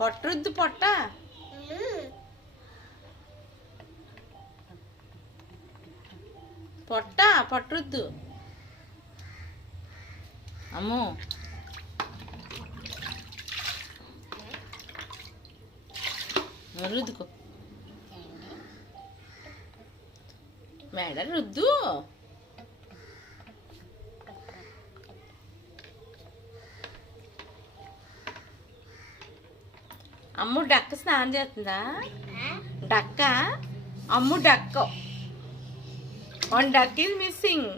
పొట్టరుద్దు పొట్ట పొట్ట పొట్టరుద్దు అమ్మో రుద్దుకో మేడ రుద్దు అమ్ము డక్క స్నానం చేస్తుందా డక్క అమ్ము డక్క one duck is missing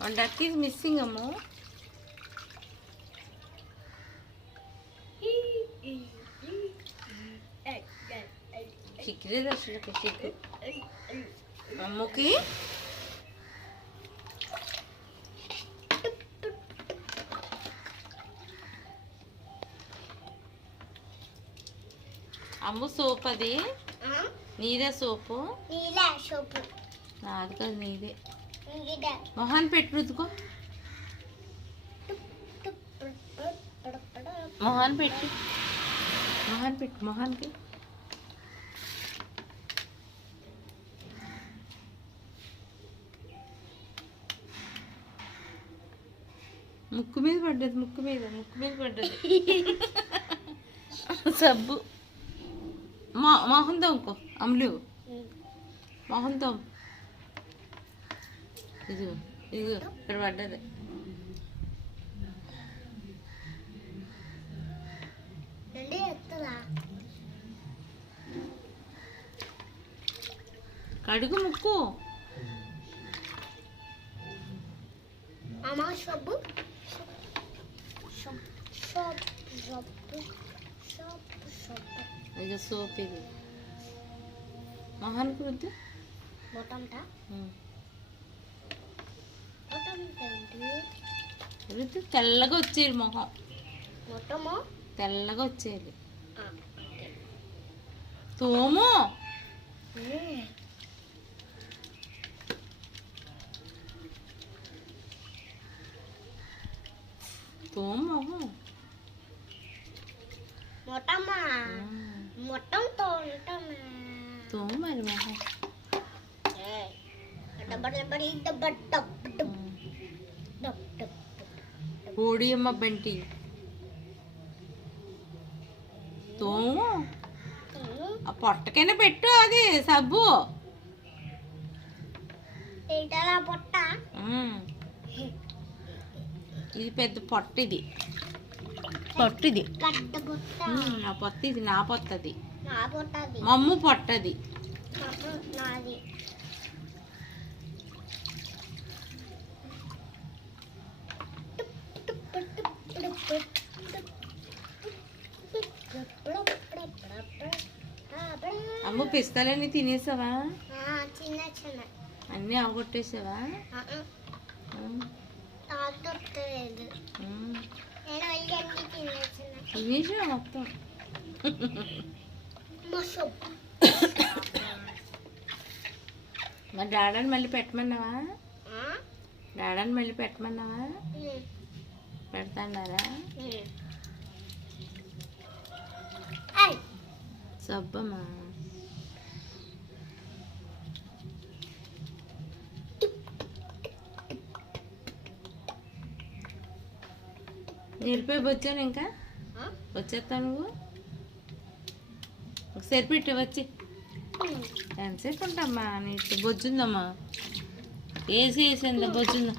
one duck is missing Ammu చిక్కిలేదు అసలు చిక్కు అమ్ముకి అమ్ము సోప్ అది నీదే సోపు నాది కాదు నీదే మొహాన్ పెట్టి రుద్దుకో మొహాన్ పెట్టి మొహాన్కి ముక్కు మీద పడ్డది సబ్బు మొహం తోముకో అమ్ములు మొహం తోము ఇదిగో ఇక్కడ పడ్డది కడుగు ముక్కు ఇక సోప్ ఇది మొహానికి రుద్దు రుద్దు తెల్లగా వచ్చేది మొహం తెల్లగా వచ్చేది తోము మొహం తోము మరి మొహం ఓడియమ్మ బంటి తోము ఆ పొట్టకైనా పెట్టు అది సబ్బు ఇది పెద్ద పొట్టిది నా పొత్త ఇది నా పొత్తది మమ్ము పొట్టది అమ్మ పిస్తాలన్నీ తినేసావా అన్నీ అవగొట్టేసావా తినేసా మొత్తం మరి డాడాని మళ్ళీ పెట్టమన్నావా పెడతాన్నారా సబ్బమ్మా నేర్పే వచ్చాను ఇంకా వచ్చేస్తా నువ్వు ఒకసారి పెట్టి వచ్చి ఎంతసేపు ఉంటామ్మా నీకు బొజ్జుందమ్మా వేసి వేసిందా బొజ్జుందా